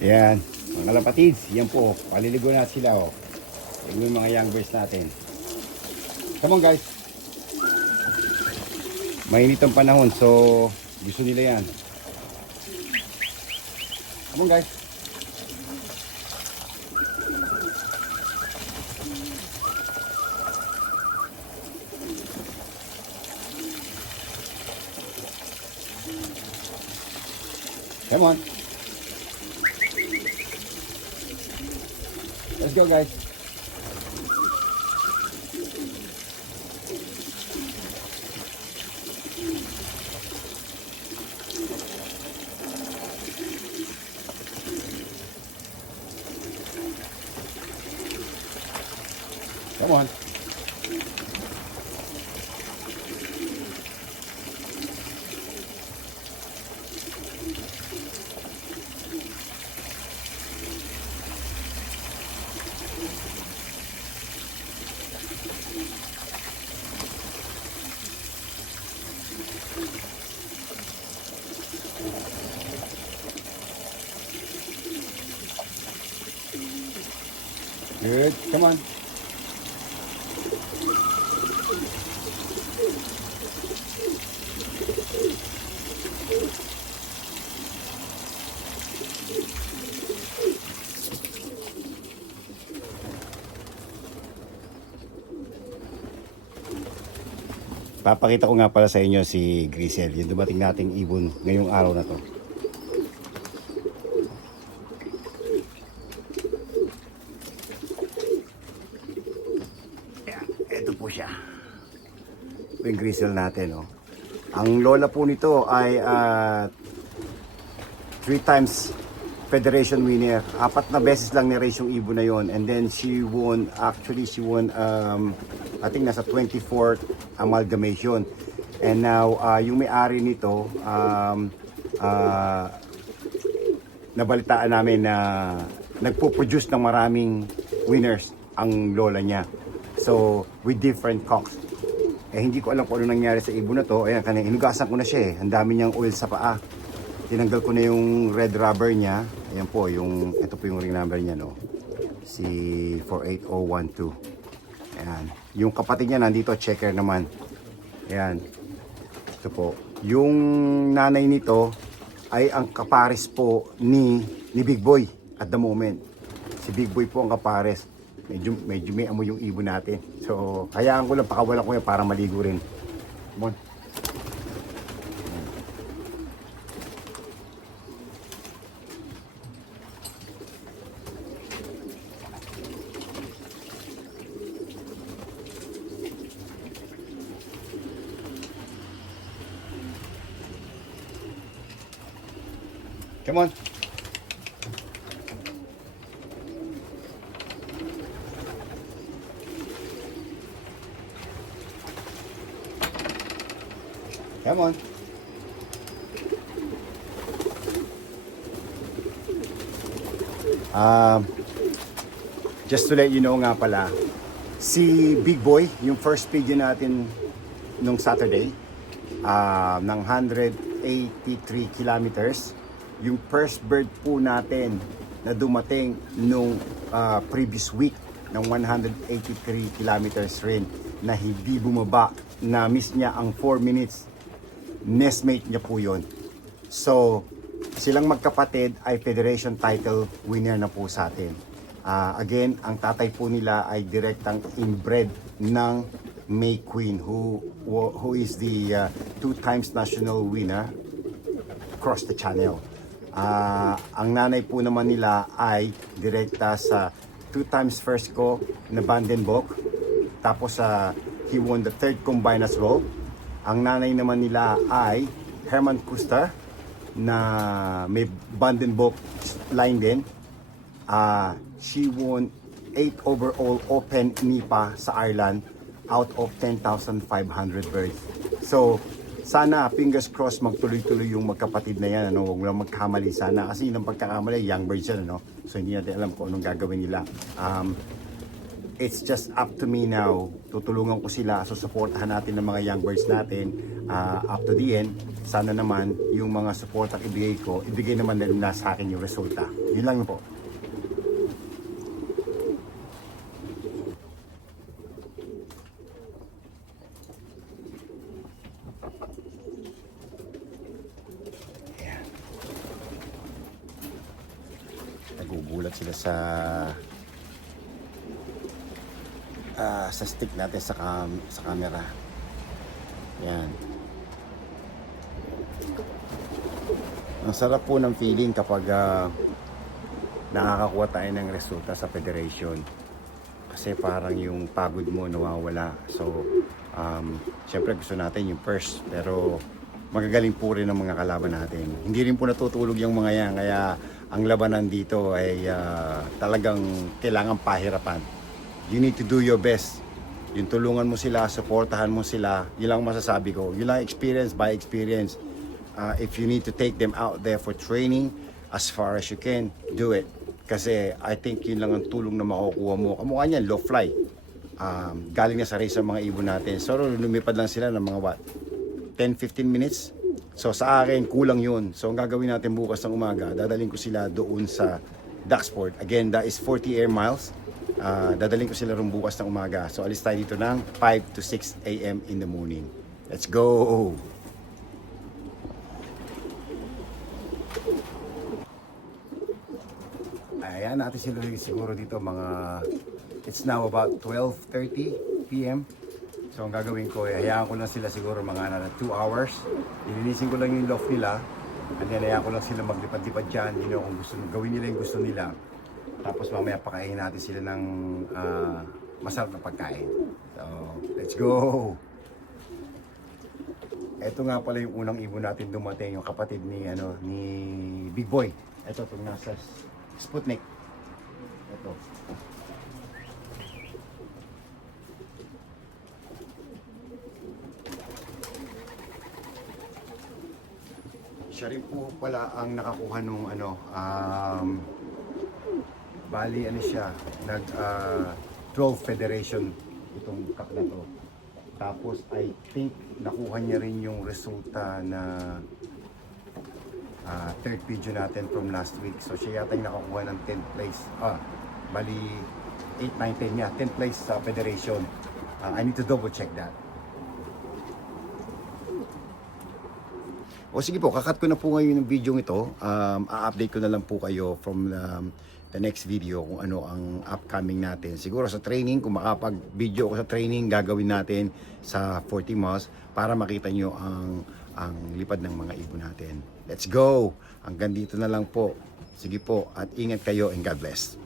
Ayan, mga kalapatids, yan po, paliligo na sila oh. Yan yung mga young birds natin. Come on guys. Mainit ang panahon, so gusto nila yan. Come on guys. Come on. Let's go guys. Come on. Good. Come on. Papakita ko nga pala sa inyo si Grisel, yung dumating nating ibon ngayong araw na to. Ito po siya. Ito yung Grisel natin. Oh. Ang lola po nito ay 3 times Federation winner. 4 na beses lang ni-race yung ibon na yon. And then she won, I think nasa 24th amalgamation. And now, yung may-ari nito, nabalitaan namin na nagpo-produce ng maraming winners ang lola niya. So, with different cocks. Hindi ko alam kung ano nangyari sa ibon na to. Ayan, hinugasan ko na siya eh. Ang dami niyang oil sa paa. Tinanggal ko na yung red rubber niya. Ayan po, ito po yung ring number niya, no? Si 48012. Ayan. Yung kapatid niya nandito, checker naman. Ayan. Ito po. Yung nanay nito ay ang kapares po ni Big Boy at the moment. Si Big Boy po ang kapares. Medyo may amoy yung ibon natin. So, hayaan ko lang, pakawalan ko yan para maligo rin. Come on. Come on. Come on. Just to let you know nga pala, si Big Boy, yung first video natin nung Saturday, ng 183 kilometers, yung first bird po natin na dumating nung previous week ng 183 kilometers rin na hindi bumaba, na miss niya ang 4 minutes, nestmate niya po yun. So, silang magkapatid ay Federation title winner na po sa atin. Again, ang tatay po nila ay direktang inbred ng May Queen who is the 2 times national winner across the channel. Ang nanay po naman nila ay direkta sa 2 times first ko na Vandenbok. Tapos he won the 3rd combine as well. Ang nanay naman nila ay Herman Kuster na may Vandenbok line din. She won 8 overall open NIPA sa Ireland out of 10,500 birds. So, sana fingers crossed magtuloy-tuloy yung magkapatid na yan, ano, huwag lang magkamali sana kasi yun ang pagkakamali, young birds yan, ano? So hindi natin alam kung anong gagawin nila. It's just up to me now, tutulungan ko sila, so supportahan natin ng mga young birds natin up to the end. sana naman yung mga support ang ibigay ko, ibigay naman nila sa akin yung resulta. Yun lang po. Ayan. Nagugulat sila sa stick natin sa camera. Yan. Ang sarap po ng feeling kapag nakakakuha tayo ng resulta sa federation. Kasi parang yung pagod mo nawawala. So, syempre gusto natin yung first. Pero magagaling po rin ang mga kalaban natin. Hindi rin po natutulog yung mga yan. Kaya ang labanan dito ay talagang kailangan pahirapan. You need to do your best. Yung tulungan mo sila, supportahan mo sila, yun lang masasabi ko. Yun lang experience by experience. If you need to take them out there for training, as far as you can, do it. Kasi I think yun lang ang tulong na makukuha mo. Kamukha niyan, low fly. Galing na sa race ang mga ibon natin. So lumipad lang sila ng mga 10-15 minutes. So sa akin, kulang yun. So ang gagawin natin bukas ng umaga, dadalhin ko sila doon sa Ducksport. Again, that is 40 air miles. Dadalhin ko sila rin bukas ng umaga. So alis tayo dito ng 5 to 6 a.m. in the morning. Let's go! Ayan natin sila siguro dito mga... It's now about 12:30 p.m. So ang gagawin ko, hayaan ko lang sila siguro mga 2 hours. Ilinisin ko lang yung loft nila. And then hayaan ko lang sila maglipad-lipad dyan. You know, kung gusto, gawin nila yung gusto nila. Tapos mamaya pakainin natin sila ng masarap na pagkain. So, let's go! Ito nga pala yung unang ibon natin dumating, yung kapatid ni Big Boy. Ito itong nasa Sputnik. Ito. Siya rin po pala ang nakakuha nung bali siya, 12 federation itong cup na to. Tapos I think nakuha niya rin yung resulta na third video natin from last week. So siya yata yung nakakuha ng 10th place. Bali 8, 9, 10 niya. 10th place sa federation. I need to double check that. O sige po, kakat ko na po ngayon yung video ito. A-update ko na lang po kayo from the next video kung ano ang upcoming natin. Siguro sa training, kung makapag-video ako sa training, gagawin natin sa 40 miles para makita nyo ang lipad ng mga ibon natin. Let's go! Hanggang dito na lang po. Sige po, at ingat kayo and God bless.